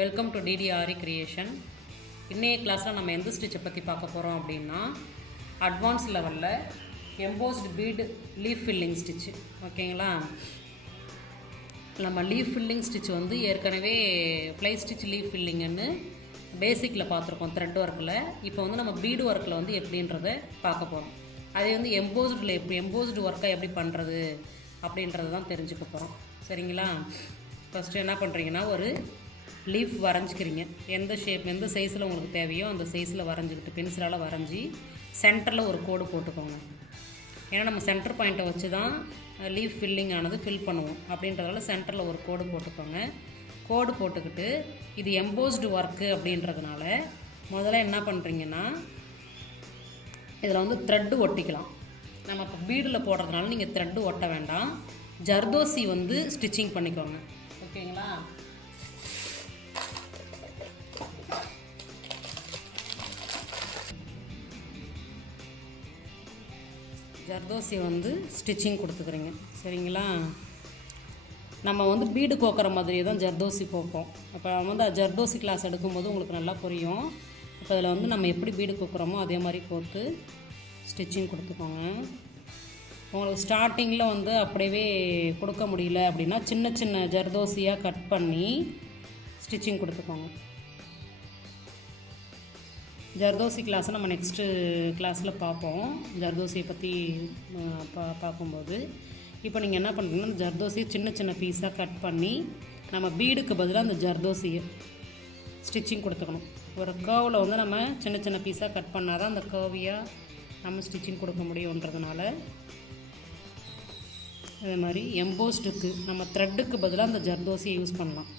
Welcome to டிடிஆரி creation. இன்றைய கிளாஸில் நம்ம எந்த ஸ்டிச்சை பற்றி பார்க்க போகிறோம் அப்படின்னா அட்வான்ஸ் லெவலில் embossed bead leaf filling stitch. ஓகேங்களா? நம்ம லீஃப் ஃபில்லிங் ஸ்டிச் வந்து ஏற்கனவே ஃப்ளை ஸ்டிச் லீஃப் ஃபில்லிங்குன்னு பேசிக்கில் பார்த்துருக்கோம் த்ரெட் ஒர்க்கில். இப்போ வந்து நம்ம பீடு ஒர்க்கில் வந்து எப்படின்றத பார்க்க போகிறோம். அதே வந்து எம்போஸ்டு ஒர்க்கை எப்படி பண்ணுறது அப்படின்றது தான் தெரிஞ்சுக்க போகிறோம். சரிங்களா? ஃபஸ்ட்டு என்ன பண்ணுறீங்கன்னா, ஒரு லீஃப் வரைஞ்சிக்கிறீங்க. எந்த ஷேப் எந்த சைஸில் உங்களுக்கு தேவையோ அந்த சைஸில் வரைஞ்சிக்கிட்டு பென்சிலால் வரைஞ்சி சென்டரில் ஒரு கோடு போட்டுக்கோங்க. ஏன்னா நம்ம சென்டர் பாயிண்ட்டை வச்சு தான் லீஃப் ஃபில்லிங் ஆனது ஃபில் பண்ணுவோம். அப்படின்றதால சென்டரில் ஒரு கோடு போட்டுக்கோங்க. கோடு போட்டுக்கிட்டு இது எம்போஸ்டு ஒர்க்கு அப்படின்றதுனால முதல்ல என்ன பண்ணுறீங்கன்னா, இதில் வந்து த்ரெட்டு ஒட்டிக்கலாம். நம்ம இப்போ பீடில் போடுறதுனால நீங்கள் த்ரெட்டு ஒட்ட வேண்டாம். ஜர்தோசி வந்து ஸ்டிச்சிங் பண்ணிக்கோங்க. ஓகேங்களா? ஜர்தோசி வந்து ஸ்டிச்சிங் கொடுத்துக்கிறீங்க. சரிங்களா? நம்ம வந்து பீடு கோக்கிற மாதிரியே தான் ஜர்தோசி கோப்போம். அப்போ வந்து ஜர்தோசி கிளாஸ் எடுக்கும்போது உங்களுக்கு நல்லா புரியும். இப்போ அதில் வந்து நம்ம எப்படி பீடு கோக்குறோமோ அதே மாதிரி கோத்து ஸ்டிச்சிங் கொடுத்துக்கோங்க. உங்களுக்கு ஸ்டார்டிங்கில் வந்து அப்படியே கொடுக்க முடியல அப்படின்னா சின்ன சின்ன ஜர்தோசியாக கட் பண்ணி ஸ்டிச்சிங் கொடுத்துக்கோங்க. ஜர்தோசி கிளாஸை நம்ம நெக்ஸ்ட்டு கிளாஸில் பார்ப்போம். ஜர்தோசியை பற்றி பார்க்கும்போது இப்போ நீங்கள் என்ன பண்ணுறீங்கன்னா, அந்த ஜர்தோசியை சின்ன சின்ன பீஸாக கட் பண்ணி நம்ம பீடுக்கு பதிலாக அந்த ஜர்தோசியை ஸ்டிச்சிங் கொடுத்துக்கணும். ஒரு கர்வில் வந்து நம்ம சின்ன சின்ன பீஸாக கட் பண்ணால் தான் அந்த கர்வியாக நம்ம ஸ்டிச்சிங் கொடுக்க முடியுன்றதுனால அதே மாதிரி எம்போஸ்டுக்கு நம்ம த்ரெட்டுக்கு பதிலாக அந்த ஜர்தோசியை யூஸ் பண்ணலாம்.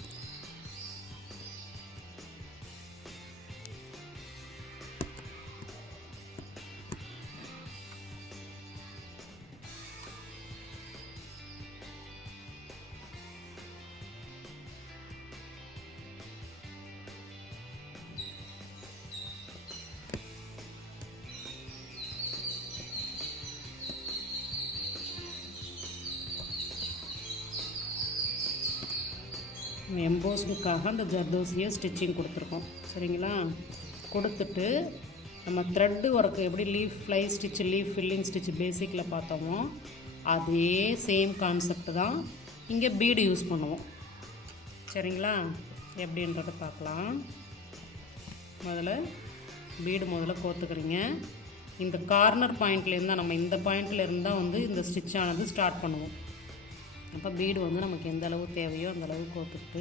எம்போஸ்டுக்காக அந்த ஜர்தோசியை ஸ்டிச்சிங் கொடுத்துருக்கோம். சரிங்களா? கொடுத்துட்டு நம்ம த்ரெட்டு ஒர்க்கு எப்படி leaf fly stitch leaf filling stitch பேசிக்கில் பார்த்தோமோ அதே சேம் கான்செப்ட் தான் இங்கே பீடு யூஸ் பண்ணுவோம். சரிங்களா? எப்படின்றத பார்க்கலாம். முதல்ல கோத்துக்கிறீங்க. இந்த கார்னர் பாயிண்ட்லேருந்து தான் நம்ம இந்த பாயிண்ட்லேருந்து தான் வந்து இந்த ஸ்டிச்சானது ஸ்டார்ட் பண்ணுவோம். அப்போ பீடு வந்து நமக்கு எந்த அளவு தேவையோ அந்த அளவு கோத்துட்டு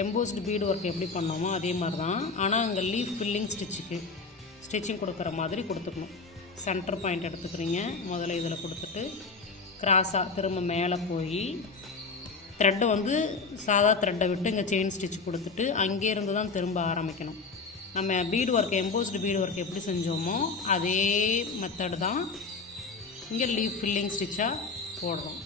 எம்போஸ்டு பீடு ஒர்க் எப்படி பண்ணோமோ அதே மாதிரி தான். ஆனால் அங்கே லீஃப் ஃபில்லிங் ஸ்டிச்சிங் கொடுக்குற மாதிரி கொடுத்துக்கணும். சென்டர் பாயிண்ட் எடுத்துக்கிறீங்க. முதல்ல இதில் கொடுத்துட்டு கிராஸாக திரும்ப மேலே போய் த்ரெட்டை வந்து சாதா த்ரெட்டை விட்டு இங்கே செயின் ஸ்டிச் கொடுத்துட்டு அங்கேருந்து தான் திரும்ப ஆரம்பிக்கணும். நம்ம bead work embossed bead work எப்படி செஞ்சோமோ அதே மெத்தடு தான் இங்கே லீஃப் ஃபில்லிங் ஸ்டிச்சாக போடுறோம்.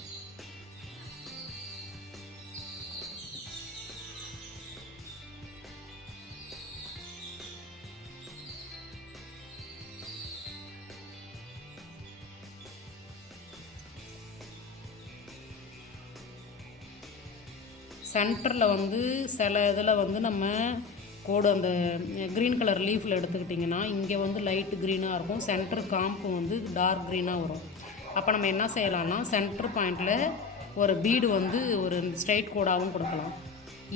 சென்டரில் வந்து சில இதில் வந்து நம்ம கோடு அந்த க்ரீன் கலர் லீஃபில் எடுத்துக்கிட்டிங்கன்னா இங்கே வந்து லைட்டு க்ரீனாக இருக்கும், சென்டர் காம்பு வந்து டார்க் க்ரீனாக வரும். அப்போ நம்ம என்ன செய்யலாம்னா, சென்டர் பாயிண்டில் ஒரு பீடு வந்து ஒரு ஸ்ட்ரைட் கோடாகவும் கொடுக்கலாம்.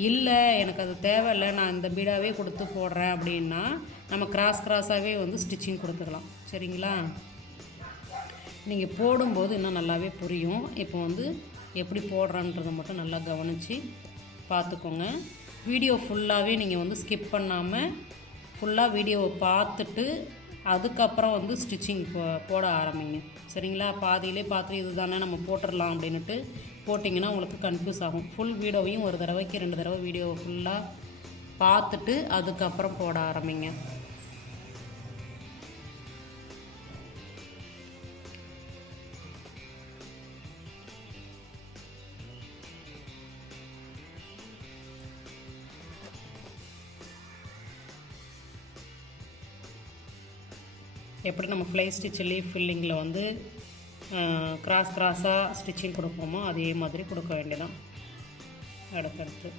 இல்லை எனக்கு அது தேவையில்லை, நான் இந்த பீடாகவே கொடுத்து போடுறேன் அப்படின்னா நம்ம கிராஸாகவே வந்து ஸ்டிச்சிங் கொடுத்துக்கலாம். சரிங்களா? நீங்கள் போடும்போது இன்னும் நல்லாவே புரியும். இப்போ வந்து எப்படி போடுறான்றதை மட்டும் நல்லா கவனித்து பார்த்துக்கோங்க. வீடியோ ஃபுல்லாகவே நீங்கள் வந்து ஸ்கிப் பண்ணாமல் ஃபுல்லாக வீடியோவை பார்த்துட்டு அதுக்கப்புறம் வந்து ஸ்டிச்சிங் போட ஆரம்பிங்க. சரிங்களா? பாதியிலே பார்த்துட்டு இது தானே நம்ம போட்டுடலாம் அப்படின்ட்டு போட்டிங்கன்னா உங்களுக்கு கன்ஃபியூஸ் ஆகும். ஃபுல் வீடியோவையும் ஒரு தடவைக்கு 2 தடவை வீடியோவை ஃபுல்லாக பார்த்துட்டு அதுக்கப்புறம் போட ஆரம்பிங்க. எப்படி நம்ம ஃப்ளை ஸ்டிச் லீஃப் ஃபில்லிங்கில் வந்து கிராஸாக ஸ்டிச்சிங் கொடுப்போமோ அதே மாதிரி கொடுக்க வேண்டியதான் அடுத்தடுத்து.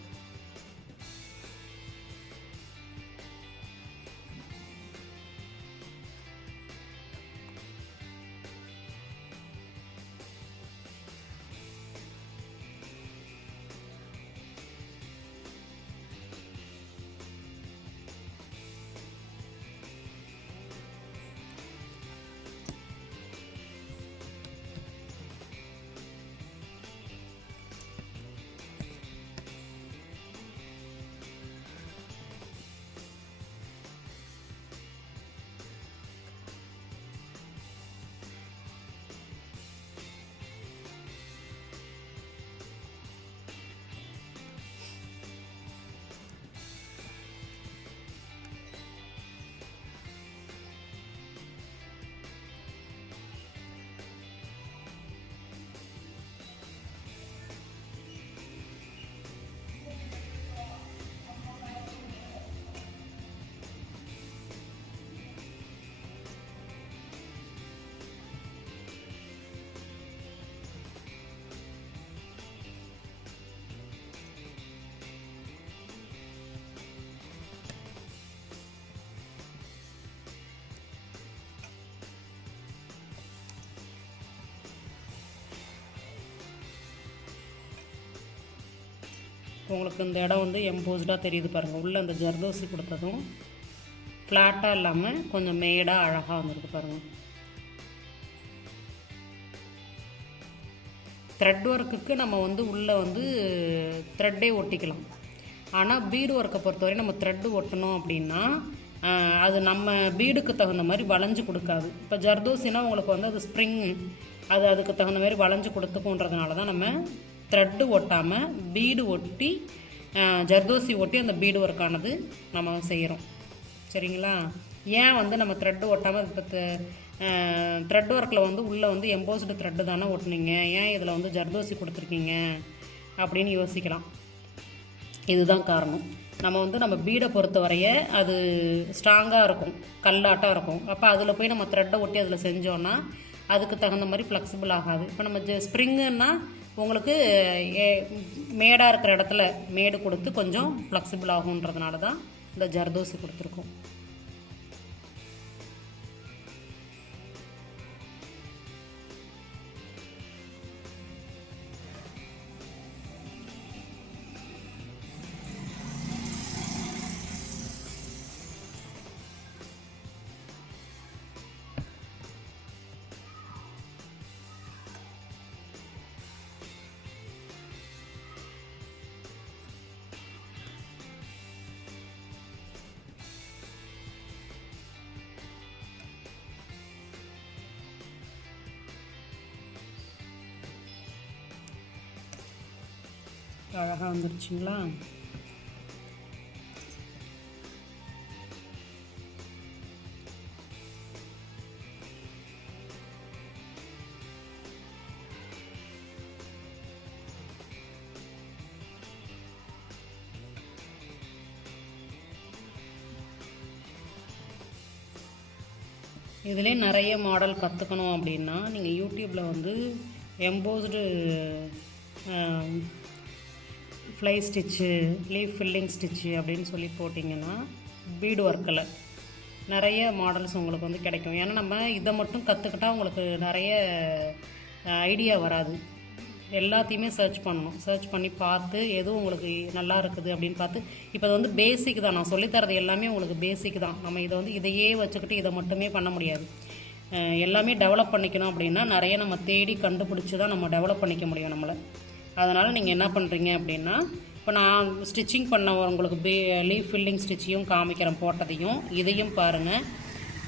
உங்களுக்கு இந்த இடம் வந்து எம்போஸ்டாக தெரியுது பாருங்கள். உள்ளே அந்த ஜர்தோசி கொடுத்ததும் ஃப்ளாட்டாக இல்லாமல் கொஞ்சம் மேடாக அழகாக வந்துருக்கு பாருங்கள். த்ரெட் ஒர்க்குக்கு நம்ம வந்து உள்ளே வந்து த்ரெட்டே ஒட்டிக்கலாம். ஆனால் பீடு ஒர்க்கை பொறுத்தவரை நம்ம த்ரெட்டு ஒட்டணும் அப்படின்னா அது நம்ம பீடுக்கு தகுந்த மாதிரி வளைஞ்சு கொடுக்காது. இப்போ ஜர்தோசினா உங்களுக்கு வந்து அது ஸ்ப்ரிங், அது அதுக்கு தகுந்த மாதிரி வளைஞ்சு கொடுத்துக்குன்றதுனால தான் நம்ம த்ரெட்டு ஒட்டாமல் பீடு ஒட்டி ஜர்தோசி ஒட்டி அந்த பீடு ஒர்க்கானது நம்ம செய்கிறோம். சரிங்களா? ஏன் வந்து நம்ம த்ரெட்டு ஒட்டாமல் இப்போ த்ரெட் ஒர்க்கில் வந்து உள்ளே வந்து எம்போஸ்டு த்ரெட்டு தானே ஒட்டுனீங்க, ஏன் இதில் வந்து ஜர்தோசி கொடுத்துருக்கீங்க அப்படின்னு யோசிக்கலாம். இதுதான் காரணம். நம்ம வந்து நம்ம பீடை பொறுத்தவரைய அது ஸ்ட்ராங்காக இருக்கும், கல்லாட்டாக இருக்கும். அப்போ அதில் போய் நம்ம த்ரெட்டை ஒட்டி அதில் செஞ்சோன்னா அதுக்கு தகுந்த மாதிரி ஃப்ளெக்சிபிள் ஆகாது. இப்போ நம்ம ஸ்ப்ரிங்குன்னா உங்களுக்கு மேடாக இருக்கிற இடத்துல மேடு கொடுத்து கொஞ்சம் ஃப்ளெக்சிபிள் ஆகுன்றதுனால தான் இந்த ஜர்தோசி கொடுத்துருக்கோம். அழகாக வந்துருச்சுங்களா? இதிலே நிறைய மாடல் கற்றுக்கணும் அப்படின்னா நீங்கள் யூடியூப்பில் வந்து embossed fly stitch, leaf filling stitch அப்படின்னு சொல்லி போட்டிங்கன்னா பீடு ஒர்க்கில் நிறைய மாடல்ஸ் உங்களுக்கு வந்து கிடைக்கும். ஏன்னா நம்ம இதை மட்டும் கற்றுக்கிட்டால் உங்களுக்கு நிறைய ஐடியா வராது. எல்லாத்தையுமே சர்ச் பண்ணணும். சர்ச் பண்ணி பார்த்து எதுவும் உங்களுக்கு நல்லா இருக்குது அப்படின்னு பார்த்து, இப்போ அது வந்து பேசிக் தான். நான் சொல்லித்தரது எல்லாமே உங்களுக்கு பேசிக் தான். நம்ம இதை வந்து இதையே வச்சுக்கிட்டு இதை மட்டுமே பண்ண முடியாது. எல்லாமே டெவலப் பண்ணிக்கணும் அப்படின்னா நிறைய நம்ம தேடி கண்டுபிடிச்சி தான் நம்ம டெவலப் பண்ணிக்க முடியும் நம்மளை. அதனால் நீங்கள் என்ன பண்ணுறீங்க அப்படின்னா, இப்போ நான் ஸ்டிச்சிங் பண்ண உங்களுக்கு லீஃப் ஃபில்லிங் ஸ்டிச்சையும் காமிக்கிறேன், போட்டதையும் இதையும் பாருங்கள்.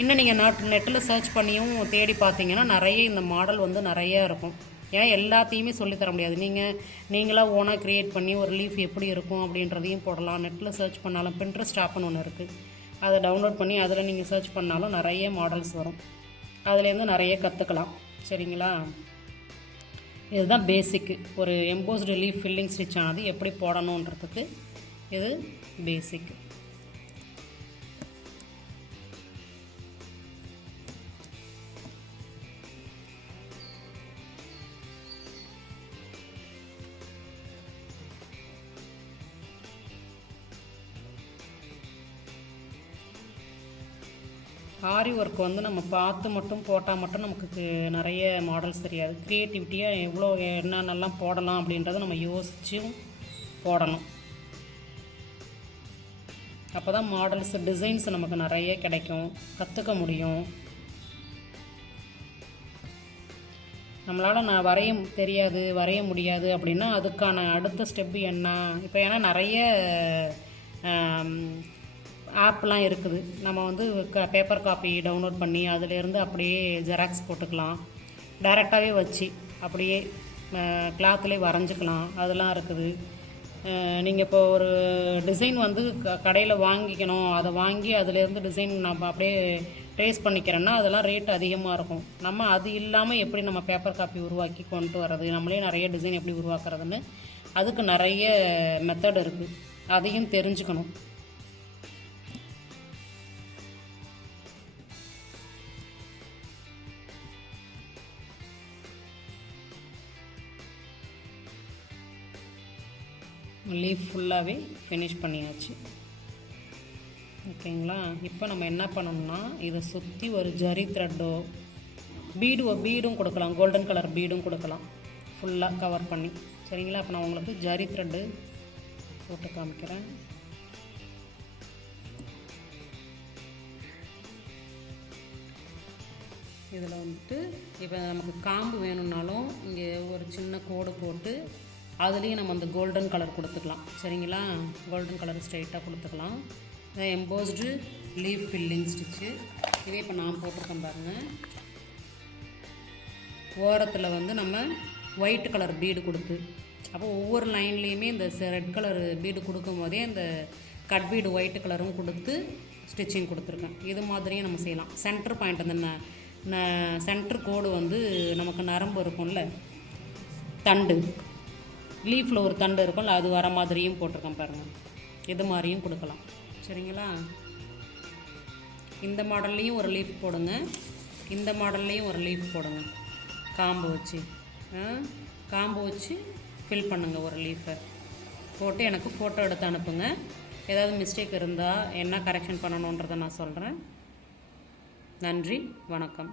இன்னும் நீங்கள் நெட்டில் சர்ச் பண்ணியும் தேடி பார்த்தீங்கன்னா நிறைய இந்த மாடல் வந்து நிறையா இருக்கும். ஏன்னா எல்லாத்தையுமே சொல்லித்தர முடியாது. நீங்களாக ஓனாக க்ரியேட் பண்ணி ஒரு லீஃப் எப்படி இருக்கும் அப்படின்றதையும் போடலாம். நெட்டில் சர்ச் பண்ணாலும் பின்ட்ரெஸ்ட் ஆப்னு ஒன்று இருக்குது, அதை டவுன்லோட் பண்ணி அதில் நீங்கள் சர்ச் பண்ணாலும் நிறைய மாடல்ஸ் வரும். அதுலேருந்து நிறைய கற்றுக்கலாம். சரிங்களா? இதுதான் பேசிக்கு. ஒரு எம்போஸ்டு லீஃப் ஃபில்லிங் ஸ்டிச் ஆனது எப்படி போடணுன்றதுக்கு இது பேசிக். ஆரி ஒர்க் வந்து நம்ம பார்த்து மட்டும் போட்டால் மட்டும் நமக்கு நிறைய மாடல்ஸ் தெரியாது. க்ரியேட்டிவிட்டியாக எவ்வளோ என்னென்னலாம் போடலாம் அப்படின்றத நம்ம யோசிச்சும் போடணும். அப்போ தான் மாடல்ஸ் டிசைன்ஸ் நமக்கு நிறைய கிடைக்கும், கற்றுக்க முடியும். நம்மளால் நான் வரைய தெரியாது, வரைய முடியாது அப்படின்னா அதுக்கான அடுத்த ஸ்டெப்பு என்ன? இப்போ ஏன்னா நிறைய ஆப்லாம் இருக்குது. நம்ம வந்து பேப்பர் காப்பி டவுன்லோட் பண்ணி அதிலேருந்து அப்படியே ஜெராக்ஸ் போட்டுக்கலாம், டைரெக்டாகவே வச்சு அப்படியே கிளாத்துலேயே வரைஞ்சிக்கலாம். அதெல்லாம் இருக்குது. நீங்கள் இப்போ ஒரு டிசைன் வந்து கடையில் வாங்கிக்கணும், அதை வாங்கி அதிலேருந்து டிசைன் நம்ம அப்படியே ட்ரேஸ் பண்ணிக்கிறேன்னா அதெல்லாம் ரேட் அதிகமாக இருக்கும். நம்ம அது இல்லாமல் எப்படி நம்ம பேப்பர் காப்பி உருவாக்கி கொண்டு வர்றது, நம்மளே நிறைய டிசைன் எப்படி உருவாக்குறதுன்னு அதுக்கு நிறைய மெத்தட் இருக்குது. அதையும் தெரிஞ்சுக்கணும். லீஃப் ஃபுல்லாகவே ஃபினிஷ் பண்ணியாச்சு. ஓகேங்களா? இப்போ நம்ம என்ன பண்ணணும்னா இதை சுற்றி ஒரு ஜரி த்ரெட்டோ பீடும் கொடுக்கலாம், கோல்டன் கலர் பீடும் கொடுக்கலாம் ஃபுல்லாக கவர் பண்ணி. சரிங்களா? அப்போ நான் உங்களுக்கு ஜரி த்ரெட்டு போட்டு காமிக்கிறேன். இதில் வந்துட்டு இப்போ நமக்கு காம்பு வேணும்னாலும் இங்கே ஒரு சின்ன கோடு போட்டு அதுலேயும் நம்ம அந்த கோல்டன் கலர் கொடுத்துக்கலாம். சரிங்களா? கோல்டன் கலர் ஸ்ட்ரைட்டாக கொடுத்துக்கலாம். எம்போஸ்டு லீஃப் ஃபில்லிங் ஸ்டிச்சு இதே இப்போ நான் போட்டிருக்கேன் பாருங்கள். ஓரத்தில் வந்து நம்ம ஒயிட் கலர் பீடு கொடுத்து, அப்போ ஒவ்வொரு லைன்லேயுமே இந்த ரெட் கலர் பீடு கொடுக்கும் போதே அந்த கட் பீடு ஒயிட் கலரும் கொடுத்து ஸ்டிச்சிங் கொடுத்துருக்கேன். இது மாதிரியும் நம்ம செய்யலாம். சென்டர் பாயிண்ட் அந்த சென்டர் கோடு வந்து நமக்கு நரம்பு இருக்கும்ல, தண்டு லீஃபில் ஒரு தண்டு இருக்கும்ல, அது வர மாதிரியும் போட்டிருக்கேன் பாருங்கள். இது மாதிரியும் கொடுக்கலாம். சரிங்களா? இந்த மாடல்லையும் ஒரு லீஃப் போடுங்க, இந்த மாடல்லையும் ஒரு லீஃப் போடுங்க. காம்பு வச்சு ஃபில் பண்ணுங்கள். ஒரு லீஃபை போட்டு எனக்கு ஃபோட்டோ எடுத்து அனுப்புங்க. ஏதாவது மிஸ்டேக் இருந்தால் என்ன கரெக்ஷன் பண்ணணுன்றதை நான் சொல்கிறேன். நன்றி, வணக்கம்.